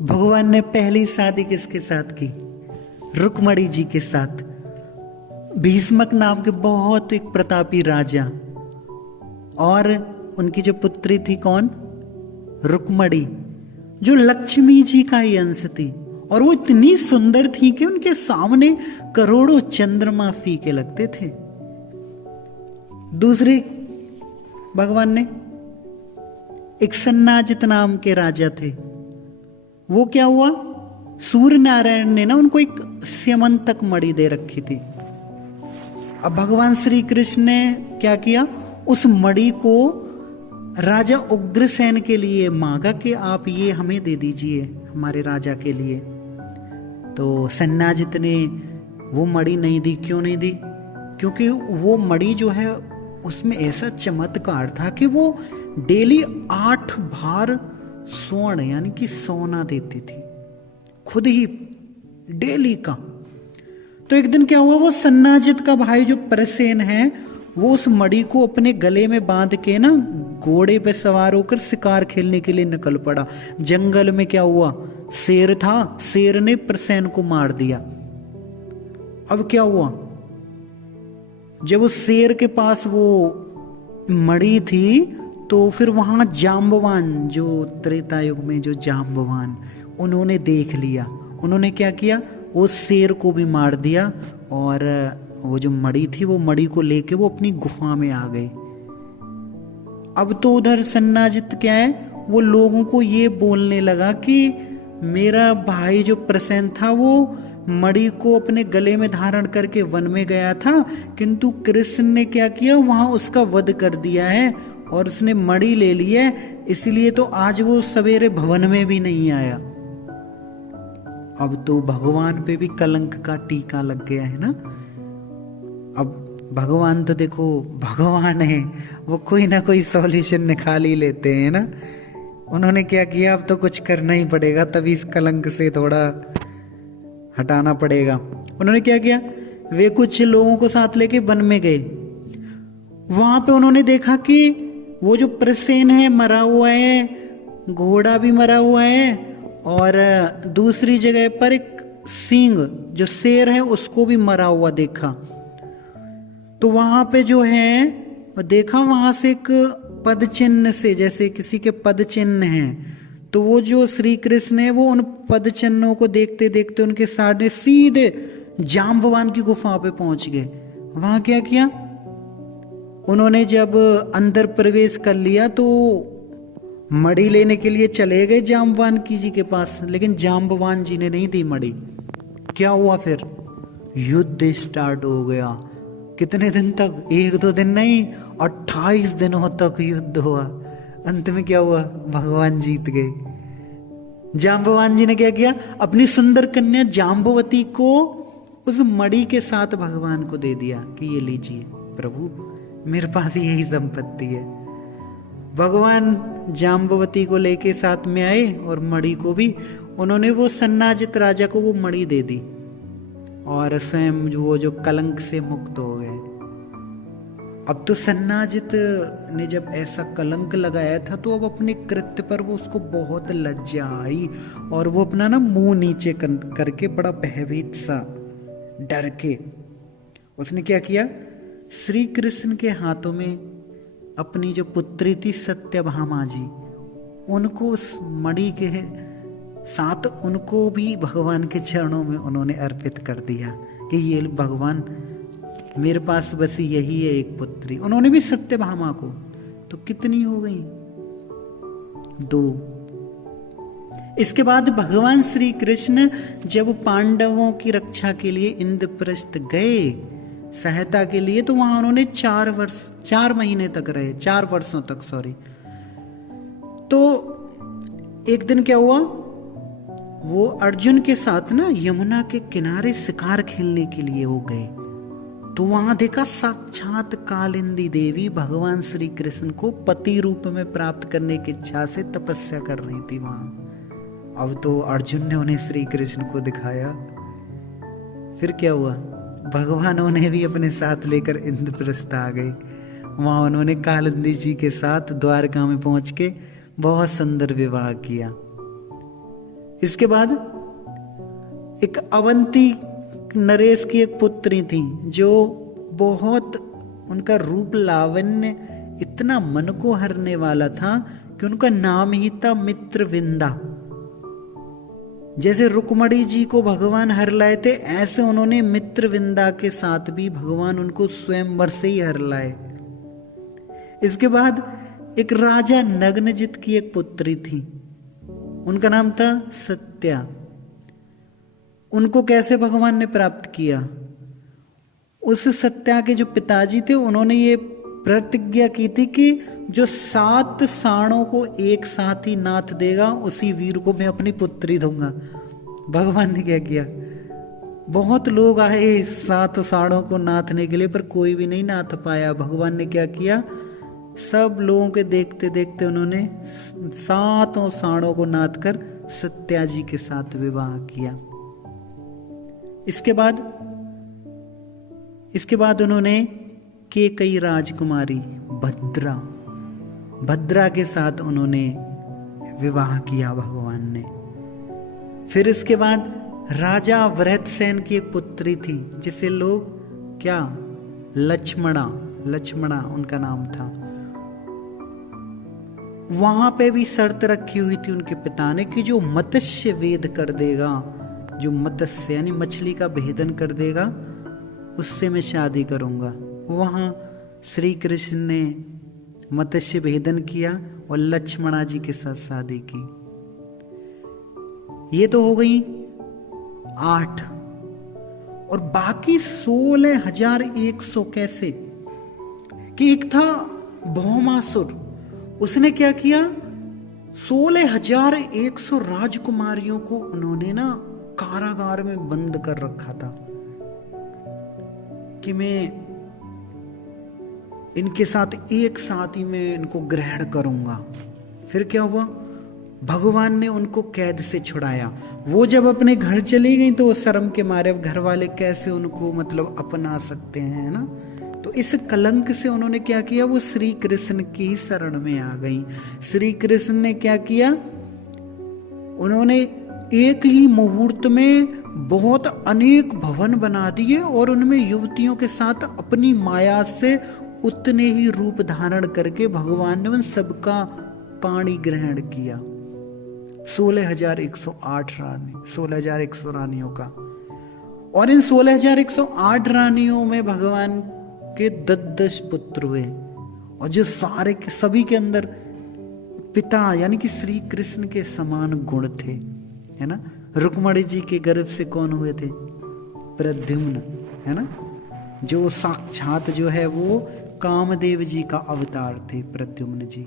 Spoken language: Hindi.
भगवान ने पहली शादी किसके साथ की? रुक्मणी जी के साथ। भीष्मक नाम के बहुत एक प्रतापी राजा, और उनकी जो पुत्री थी कौन? रुक्मणी, जो लक्ष्मी जी का ही अंश थी। और वो इतनी सुंदर थी कि उनके सामने करोड़ों चंद्रमा फीके लगते थे। दूसरी भगवान ने एक सन्नाजित नाम के राजा थे। वो क्या हुआ, सूर्य नारायण ने ना उनको एक स्यमंतक मणि दे रखी थी। अब भगवान श्री कृष्ण ने क्या किया, उस मणि को राजा उग्रसेन के लिए मांगा कि आप ये हमें दे दीजिए हमारे राजा के लिए। तो सन्नाजित ने वो मणि नहीं दी। क्यों नहीं दी? क्योंकि वो मणि जो है उसमें ऐसा चमत्कार था कि वो डेली 8 भार स्वर्ण यानी कि सोना देती थी, खुद ही डेली का। तो एक दिन क्या हुआ, वो सन्नाजित का भाई जो प्रसेन है वो उस मणि को अपने गले में बांध के ना घोड़े पे सवार होकर शिकार खेलने के लिए निकल पड़ा। जंगल में क्या हुआ, शेर था, शेर ने प्रसेन को मार दिया। अब क्या हुआ, जब उस शेर के पास वो मणि थी तो फिर वहां जाम्बवान, जो त्रेता युग में जो जाम्बवान, उन्होंने देख लिया। उन्होंने क्या किया, वो शेर को भी मार दिया और वो जो मणि थी वो मणि को लेके वो अपनी गुफा में आ गए। अब तो उधर सन्नाजित क्या है, वो लोगों को ये बोलने लगा कि मेरा भाई जो प्रसेन था वो मणि को अपने गले में धारण करके वन में गया था, किंतु कृष्ण ने क्या किया, वहां उसका वध कर दिया है और उसने मणि ले ली है, इसलिए तो आज वो सवेरे भवन में भी नहीं आया। अब तो भगवान पे भी कलंक का टीका लग गया है ना। अब भगवान तो देखो भगवान है, वो कोई ना कोई सॉल्यूशन निकाल ही लेते हैं ना। उन्होंने क्या किया, अब तो कुछ करना ही पड़ेगा, तभी इस कलंक से थोड़ा हटाना पड़ेगा। उन्होंने क्या किया, वे कुछ लोगों को साथ लेके वन में गए। वहां पे उन्होंने देखा कि वो जो प्रसेन है मरा हुआ है, घोड़ा भी मरा हुआ है, और दूसरी जगह पर एक सींग जो शेर है उसको भी मरा हुआ देखा। तो वहां पे जो है देखा, वहां से एक पद चिन्ह से, जैसे किसी के पद चिन्ह हैं, तो वो जो श्री कृष्ण है वो उन पद चिन्हों को देखते देखते उनके सामने सीधे जाम्बवान की गुफा पे पहुंच गए। वहां क्या किया, उन्होंने जब अंदर प्रवेश कर लिया तो मणि लेने के लिए चले गए जाम्बवान की जी के पास, लेकिन जाम्बवान जी ने नहीं दी मणि। क्या हुआ फिर, युद्ध स्टार्ट हो गया। कितने दिन तक, 1-2 दिन नहीं, 28 दिनों तक युद्ध हुआ। अंत में क्या हुआ, भगवान जीत गए। जाम्बवान जी ने क्या किया, अपनी सुंदर कन्या जाम्बवती को उस मणि के साथ भगवान को दे दिया कि ये लीजिए प्रभु, मेरे पास यही संपत्ति है। भगवान जाम्बवती को लेके साथ में आए और मणि को भी उन्होंने वो सन्नाजित राजा को वो मणि दे दी, और स्वयं वो जो कलंक से मुक्त हो गए। अब तो सन्नाजित ने जब ऐसा कलंक लगाया था तो अब अपने कृत्य पर वो उसको बहुत लज्जा आई, और वो अपना ना मुंह नीचे करके बड़ा भयभीत सा डर के उसने क्या किया, श्री कृष्ण के हाथों में अपनी जो पुत्री थी सत्यभामा जी, उनको उस मणि के साथ उनको भी भगवान के चरणों में उन्होंने अर्पित कर दिया कि ये भगवान मेरे पास बस यही है एक पुत्री। उन्होंने भी सत्यभामा को, तो कितनी हो गई, 2। इसके बाद भगवान श्री कृष्ण जब पांडवों की रक्षा के लिए इंद्रप्रस्थ गए सहायता के लिए, तो वहां उन्होंने 4 महीने तक रहे, 4 वर्षों तक, सॉरी। तो एक दिन क्या हुआ, वो अर्जुन के साथ ना यमुना के किनारे शिकार खेलने के लिए हो गए। तो वहां देखा साक्षात कालिंदी देवी भगवान श्री कृष्ण को पति रूप में प्राप्त करने की इच्छा से तपस्या कर रही थी वहां। अब तो अर्जुन ने उन्हें श्री कृष्ण को दिखाया। फिर क्या हुआ, भगवान उन्हें भी अपने साथ लेकर इंद्रप्रस्थ आ गए। वहां उन्होंने कालिंदी जी के साथ द्वारका में पहुंच के बहुत सुंदर विवाह किया। इसके बाद एक अवंती नरेश की एक पुत्री थी, जो बहुत, उनका रूप लावण्य इतना मन को हरने वाला था कि उनका नाम ही था मित्रविंदा। जैसे रुक्मणी जी को भगवान हर लाए थे, ऐसे उन्होंने मित्रविंदा के साथ भी भगवान उनको स्वयंवर से ही हर लाए। इसके बाद एक राजा नग्नजित की एक पुत्री थी, उनका नाम था सत्या। उनको कैसे भगवान ने प्राप्त किया? उस सत्या के जो पिताजी थे, उन्होंने ये प्रतिज्ञा की थी कि जो 7 साणों को एक साथ ही नाथ देगा, उसी वीर को मैं अपनी पुत्री दूंगा। भगवान ने क्या किया? बहुत लोग आए 7 साणों को नाथने के लिए, पर कोई भी नहीं नाथ पाया। भगवान ने क्या किया? सब लोगों के देखते देखते उन्होंने 7 साणों को नाथ कर सत्या जी के साथ विवाह किया। इसके बाद उन्होंने केकई राजकुमारी भद्रा के साथ उन्होंने विवाह किया भगवान ने। फिर इसके बाद राजा वृत्रसेन की एक पुत्री थी, जिसे लोग क्या, लक्ष्मणा उनका नाम था। वहां पे भी शर्त रखी हुई थी उनके पिता ने कि जो मत्स्य वेद कर देगा, जो मत्स्य यानी मछली का भेदन कर देगा, उससे मैं शादी करूंगा। वहां श्री कृष्ण ने मत्स्य भेदन किया और लक्ष्मणा जी के साथ शादी की। ये तो हो गई 8, और बाकी 16,100 कैसे? कि एक था भौमासुर, उसने क्या किया? 16,100 राजकुमारियों को उन्होंने ना कारागार में बंद कर रखा था कि मैं इनके साथ एक साथ ही मैं इनको ग्रहण करूंगा। फिर क्या हुआ? भगवान ने उनको कैद से छुड़ाया। वो जब अपने घर चली गई तो वो शर्म के मारे घर वाले कैसे उनको मतलब अपना सकते हैं, है ना? तो इस कलंक से उन्होंने क्या किया? वो श्री कृष्ण की ही शरण में आ गई। श्री कृष्ण ने क्या किया? उन्होंने एक ही मुहूर्त में बहुत अनेक भवन बना दिए और उनमें युवतियों के साथ अपनी माया से उतने ही रूप धारण करके भगवान ने उन सबका पाणी ग्रहण किया। 16,101 रानियों का। और इन 16,108 रानियों में भगवान के 10 पुत्र हुए, और जो सारे के सभी के अंदर पिता यानी कि श्री कृष्ण के समान गुण थे, है ना? रुक्मणी जी के गर्भ से कौन हुए थे? प्रद्युम्न, है ना? जो साक्षात जो है वो कामदेव जी का अवतार थे, प्रद्युम्न जी।